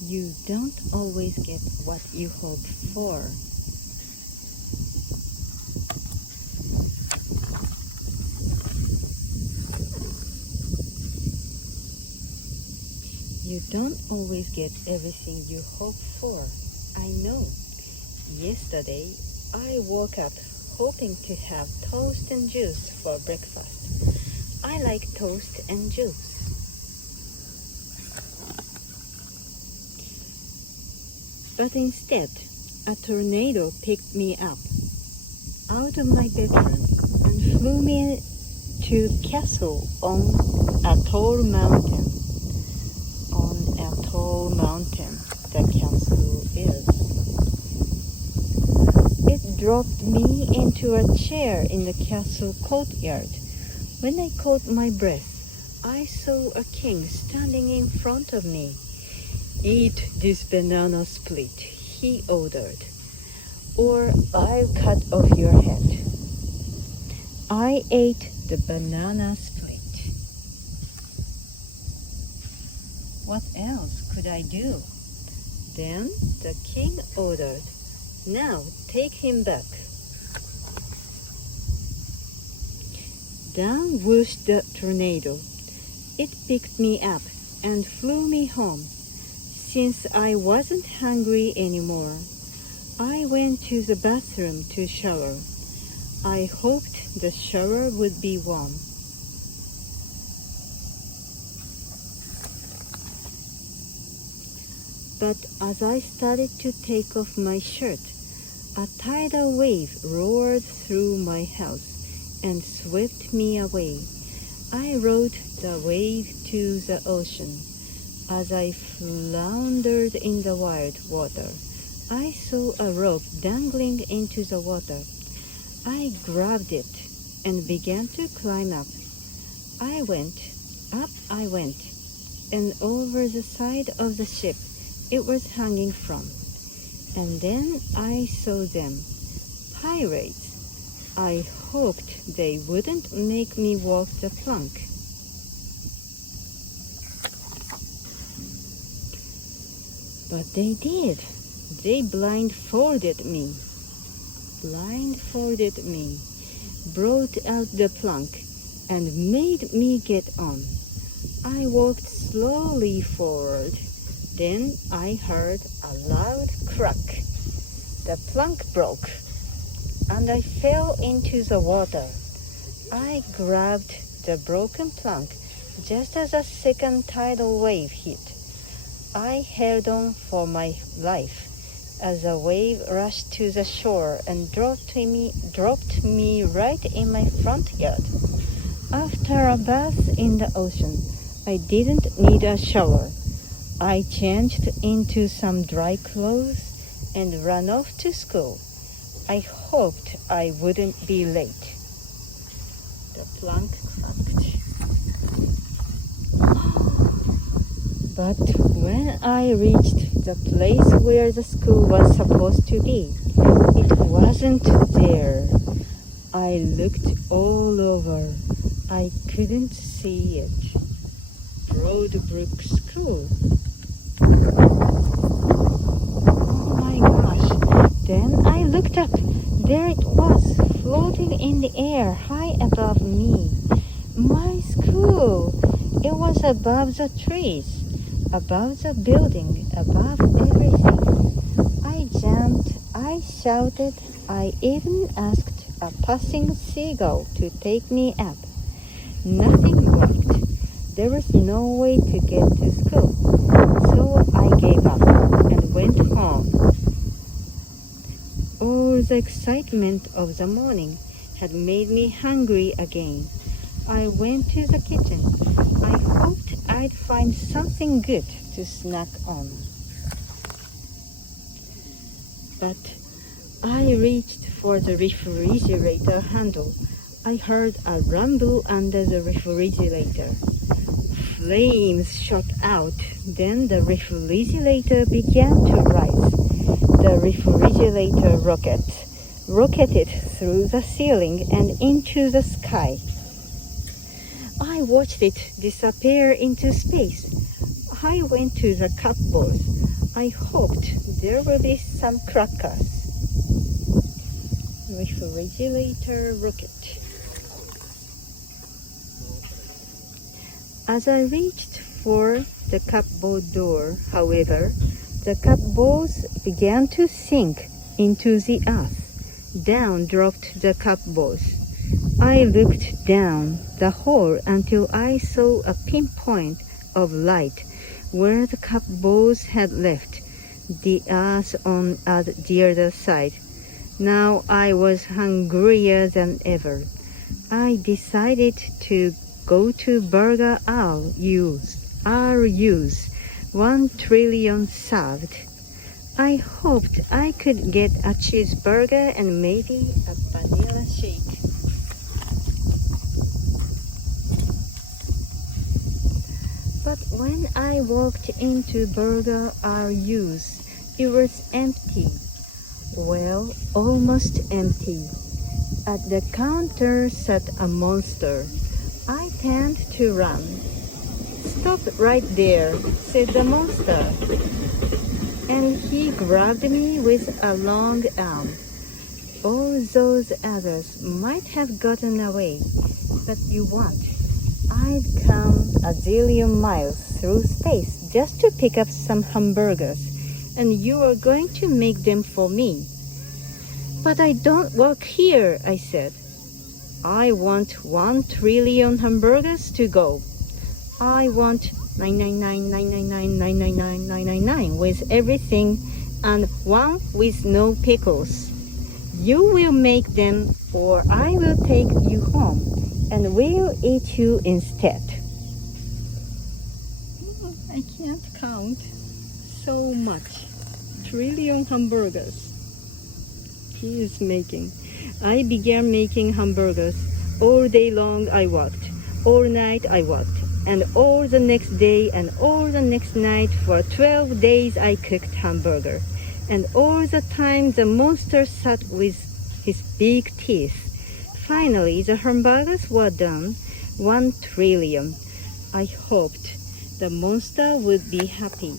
You don't always get what you hope for. You don't always get everything you hope for. I know. Yesterday, I woke up hoping to have toast and juice for breakfast. I like toast and juice. But instead, a tornado picked me up out of my bedroom and flew me to a castle on a tall mountain. On a tall mountain, the castle is. It dropped me into a chair in the castle courtyard. When I caught my breath, I saw a king standing in front of me. Eat this banana split, he ordered, or I'll cut off your head. I ate the banana split. What else could I do? Then the king ordered, now take him back. Down whooshed the tornado. It picked me up and flew me home. Since I wasn't hungry anymore, I went to the bathroom to shower. I hoped the shower would be warm. But as I started to take off my shirt, a tidal wave roared through my house and swept me away. I rode the wave to the ocean. As I floundered in the wild water, I saw a rope dangling into the water. I grabbed it and began to climb up. I went, and over the side of the ship it was hanging from. And then I saw them. Pirates. I hoped they wouldn't make me walk the plank. But they did. They blindfolded me, brought out the plank, and made me get on. I walked slowly forward. Then I heard a loud crack. The plank broke, and I fell into the water. I grabbed the broken plank just as a second tidal wave hit. I held on for my life as a wave rushed to the shore and dropped me right in my front yard. After a bath in the ocean, I didn't need a shower. I changed into some dry clothes and ran off to school. I hoped I wouldn't be late. The plank cracked. But when I reached the place where the school was supposed to be, it wasn't there. I looked all over. I couldn't see it. Broadbrook School. Oh my gosh. Then I looked up. There it was, floating in the air high above me. My school. It was above the trees, above the building, above everything. I jumped, I shouted, I even asked a passing seagull to take me up. Nothing worked. There was no way to get to school. So I gave up and went home. All the excitement of the morning had made me hungry again. I went to the kitchen. I hoped I'd find something good to snack on. But I reached for the refrigerator handle. I heard a rumble under the refrigerator. Flames shot out. Then the refrigerator began to rise. The refrigerator rocketed through the ceiling and into the sky. I watched it disappear into space. I went to the cupboard. I hoped there would be some crackers. Refrigerator rocket. As I reached for the cupboard door, however, the cupboards began to sink into the earth. Down dropped the cupboards. I looked down the hole until I saw a pinpoint of light where the cupboards had left the earth on the other side. Now I was hungrier than ever. I decided to go to Burger R's, 1 trillion served. I hoped I could get a cheeseburger and maybe a vanilla shake. But when I walked into Burger R's, it was empty. Well, almost empty. At the counter sat a monster. I turned to run. "Stop right there," said the monster. And he grabbed me with a long arm. All those others might have gotten away, but you won't. I'd come a zillion miles through space just to pick up some hamburgers, and you are going to make them for me. "But I don't work here," I said. "I want 1 trillion hamburgers to go. I want 999,999,999 with everything and 1 with no pickles. You will make them or I will take you home and we'll eat you instead." I can't count so much. Trillion hamburgers he is making. I began making hamburgers. All day long I worked. All night I worked. And all the next day and all the next night for 12 days I cooked hamburger. And all the time the monster sat with his big teeth. Finally the hamburgers were done. 1 trillion. I hoped the monster would be happy.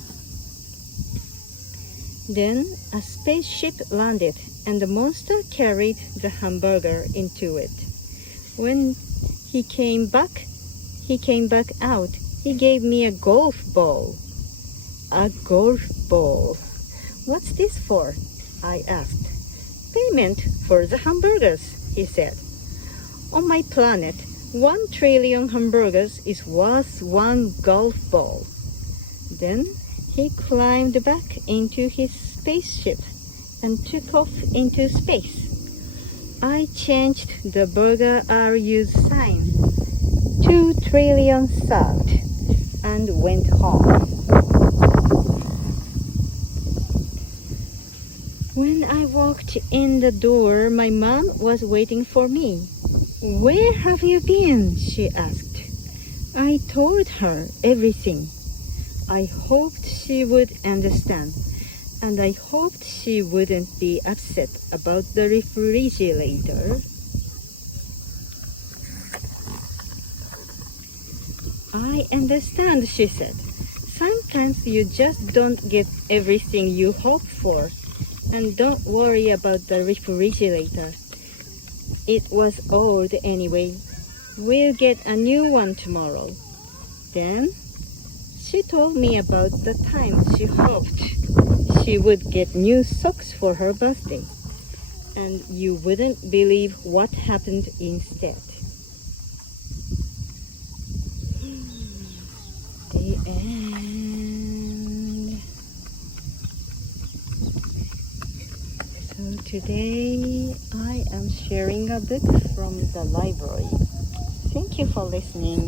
Then a spaceship landed and the monster carried the hamburger into it. When he came back out, he gave me a golf ball. A golf ball. "What's this for?" I asked. "Payment for the hamburgers," he said. "On my planet, 1 trillion hamburgers is worth 1 golf ball." Then he climbed back into his spaceship and took off into space. I changed the Burger R's sign, 2 trillion served, and went home. When I walked in the door, my mom was waiting for me. "Where have you been?" she asked. I told her everything. I hoped she would understand, and I hoped she wouldn't be upset about the refrigerator. "I understand," she said. "Sometimes you just don't get everything you hope for. And don't worry about the refrigerator. It was old anyway. We'll get a new one tomorrow." Then she told me about the time she hoped she would get new socks for her birthday. And you wouldn't believe what happened instead. The end. So today I am sharing a book from the library. Thank you for listening.